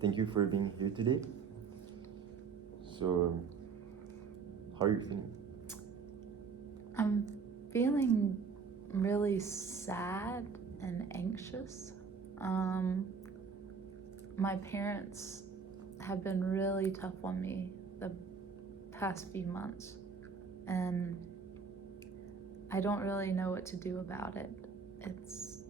thank you for being here today. So, how are you feeling? I'm feeling really sad and anxious. Um, my parents have been really tough on me the past few months, and I don't really know what to do about it. It's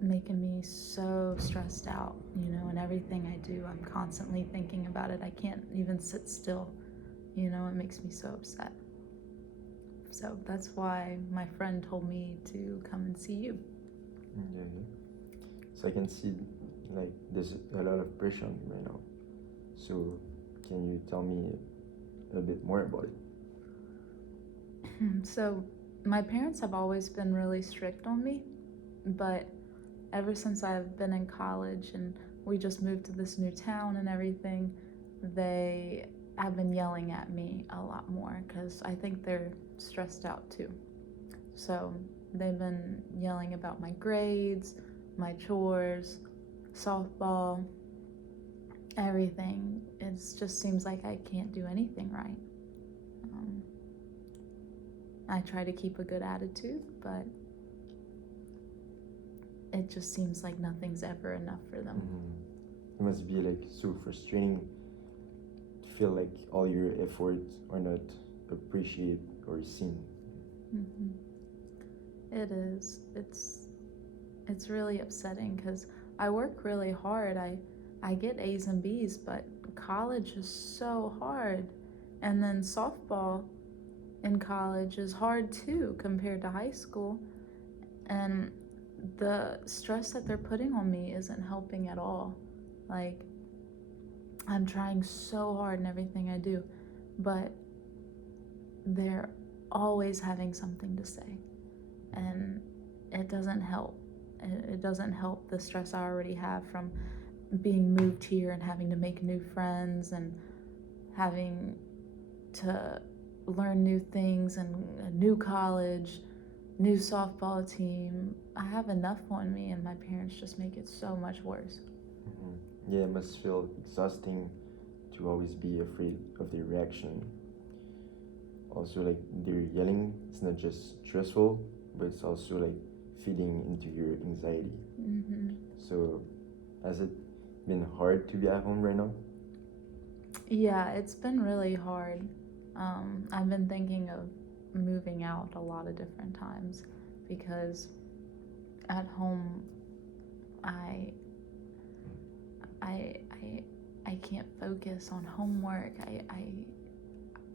making me so stressed out, and everything I do, I'm constantly thinking about it. I can't even sit still, it makes me so upset. So that's why my friend told me to come and see you. Yeah, yeah. So I can see like there's a lot of pressure on you right now. So, can you tell me a bit more about it? So, my parents have always been really strict on me, but ever since I've been in college and we just moved to this new town and everything, they have been yelling at me a lot more because I think they're stressed out too. So, they've been yelling about my grades, my chores, softball, everything. It just seems like I can't do anything right. Um, I try to keep a good attitude, but it just seems like nothing's ever enough for them. It must be like so frustrating to feel like all your efforts are not appreciated or seen. It is. It's really upsetting because I work really hard. I get A's and B's, but college is so hard, and then softball in college is hard too compared to high school, and the stress that they're putting on me isn't helping at all. Like, I'm trying so hard in everything I do, but they're always having something to say, and it doesn't help. It doesn't help the stress I already have from being moved here and having to make new friends and having to learn new things and a new college, new softball team. I have enough on me, and my parents just make it so much worse. Yeah, it must feel exhausting to always be afraid of their reaction. Also, like their yelling, it's not just stressful, but it's also like feeding into your anxiety. So, has it been hard to be at home right now? Yeah, it's been really hard. I've been thinking of moving out a lot of different times because at home I I I I can't focus on homework.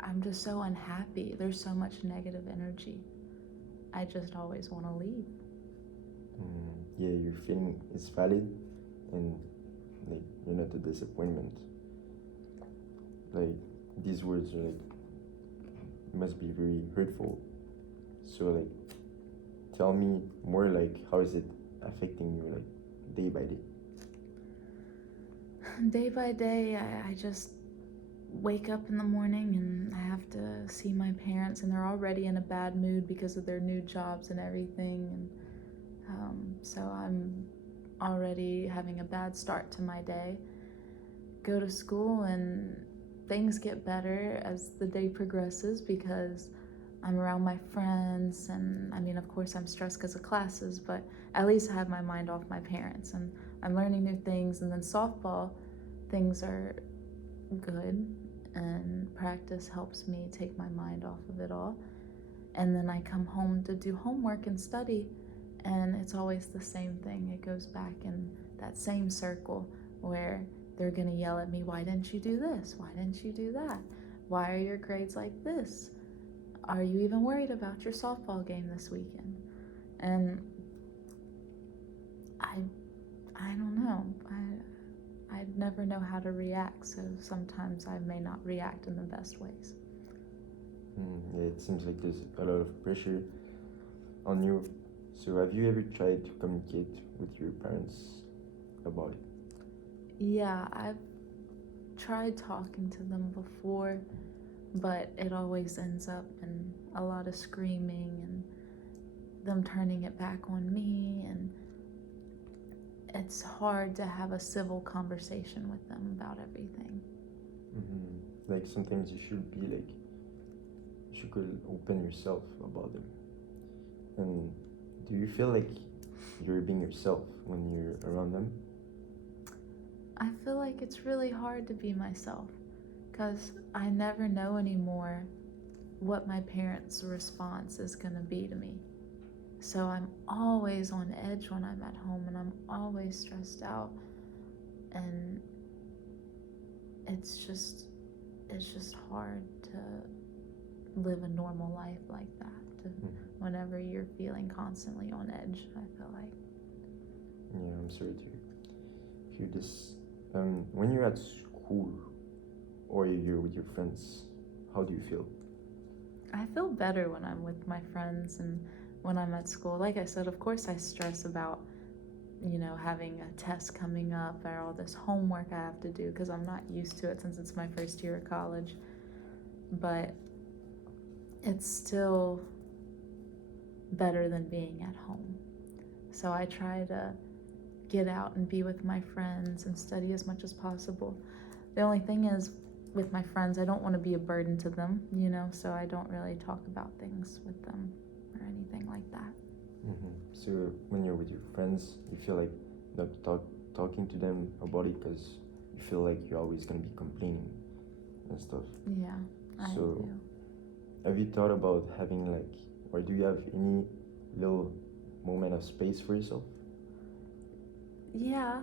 I'm just so unhappy. There's so much negative energy. I just always want to leave. Yeah, your feeling is valid, and like you're not a disappointment. Like these words are like must be very hurtful. So like, tell me more. Like, how is it affecting you, like day by day? Day by day, I just wake up in the morning and I have to see my parents, and they're already in a bad mood because of their new jobs and everything. And so I'm already having a bad start to my day. Go to school, and things get better as the day progresses because I'm around my friends. And I mean, of course, I'm stressed because of classes, but at least I have my mind off my parents and I'm learning new things. And then softball, things are good, and practice helps me take my mind off of it all. And then I come home to do homework and study, and it's always the same thing. It goes back in that same circle where they're gonna yell at me, why didn't you do this? Why didn't you do that? Why are your grades like this? Are you even worried about your softball game this weekend? And I don't know. I never know how to react, so sometimes I may not react in the best ways. Yeah, it seems like there's a lot of pressure on you. So, have you ever tried to communicate with your parents about it? Yeah, I've tried talking to them before, but it always ends up in a lot of screaming and them turning it back on me, and it's hard to have a civil conversation with them about everything. Like sometimes you could open yourself about them. And do you feel like you're being yourself when you're around them? I feel like it's really hard to be myself because I never know anymore what my parents' response is going to be to me. So I'm always on edge when I'm at home and I'm always stressed out, and it's just hard to live a normal life like that whenever you're feeling constantly on edge, I feel like. Yeah, I'm sorry to hear this. When you're at school or you're with your friends, how do you feel? I feel better when I'm with my friends and when I'm at school. Like I said, of course I stress about, having a test coming up or all this homework I have to do because I'm not used to it since it's my first year of college. But it's still better than being at home. So I try to get out and be with my friends and study as much as possible. The only thing is, with my friends, I don't want to be a burden to them, so I don't really talk about things with them or anything like that. So when you're with your friends, you feel like not talking to them about it because you feel like you're always going to be complaining and stuff. Yeah, I do. Have you thought about having or do you have any little moment of space for yourself? Yeah,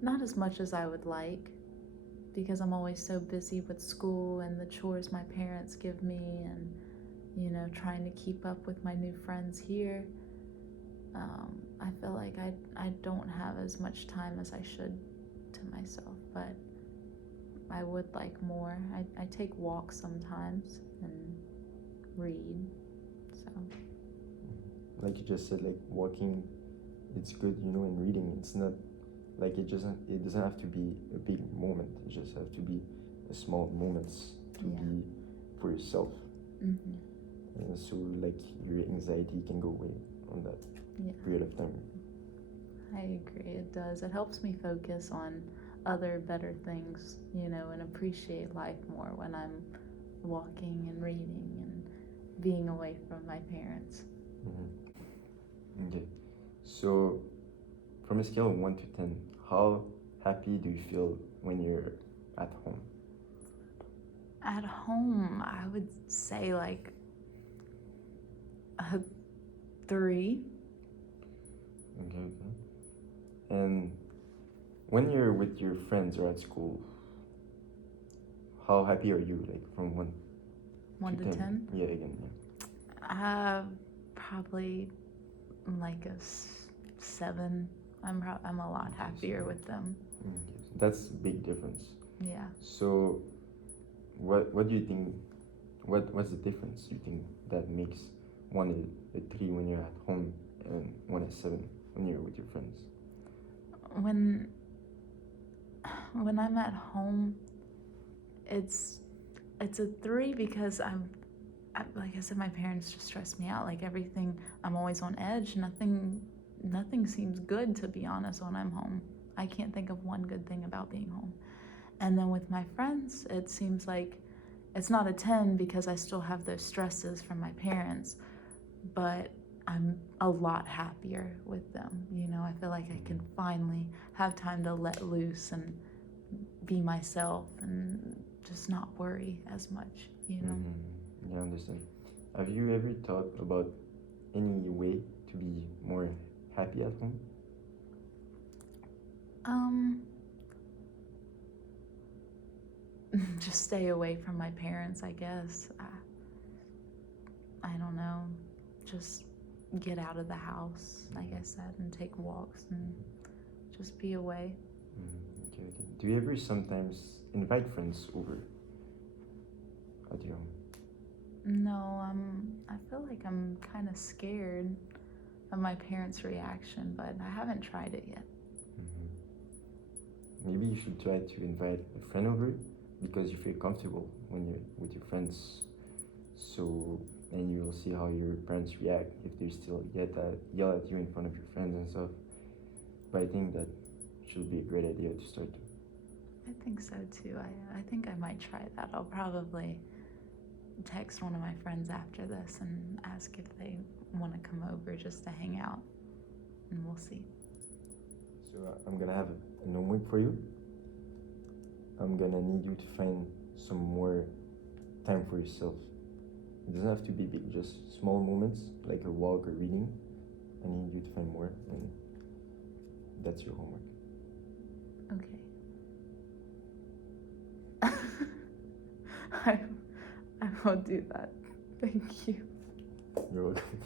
not as much as I would like because I'm always so busy with school and the chores my parents give me and, trying to keep up with my new friends here. I feel like I don't have as much time as I should to myself, but I would like more. I take walks sometimes and read, so. Like you just said, walking, it's good, and reading, it's not it doesn't have to be a big moment. It just have to be a small moments to be for yourself. And so your anxiety can go away on that period of time. I agree, it does. It helps me focus on other better things, and appreciate life more when I'm walking and reading and being away from my parents. Okay, so from a scale of 1 to 10, how happy do you feel when you're at home? At home, I would say a 3. Okay. And when you're with your friends or at school, how happy are you? From 1 to 10? Yeah, again, yeah. Probably a 7. I'm a lot happier with them. That's a big difference. Yeah. So, what do you think? What's the difference you think that makes one a 3 when you're at home and one a 7 when you're with your friends? When I'm at home, it's a 3 because like I said, my parents just stress me out. Everything, I'm always on edge. Nothing seems good, to be honest, when I'm home. I can't think of one good thing about being home. And then with my friends, it seems like it's not a 10 because I still have those stresses from my parents, but I'm a lot happier with them. I feel like I can finally have time to let loose and be myself and just not worry as much, Yeah, I understand. Have you ever thought about any way to be more happy at home? Just stay away from my parents, I guess. I don't know. Just get out of the house, like I said, and take walks and just be away. Okay. Do you ever sometimes invite friends over at your home? No, I feel like I'm kind of scared of my parents' reaction, but I haven't tried it yet. Maybe you should try to invite a friend over because you feel comfortable when you're with your friends. So and you will see how your parents react if they still yell at you in front of your friends and stuff. But I think that should be a great idea to start. I think so too. I think I might try that. I'll probably text one of my friends after this and ask if they want to come over just to hang out, and we'll see. So I'm gonna have an homework for you. I'm gonna need you to find some more time for yourself. It doesn't have to be big, just small moments like a walk or reading. I need you to find more, and that's your homework. Okay. I will do that. Thank you. You're welcome.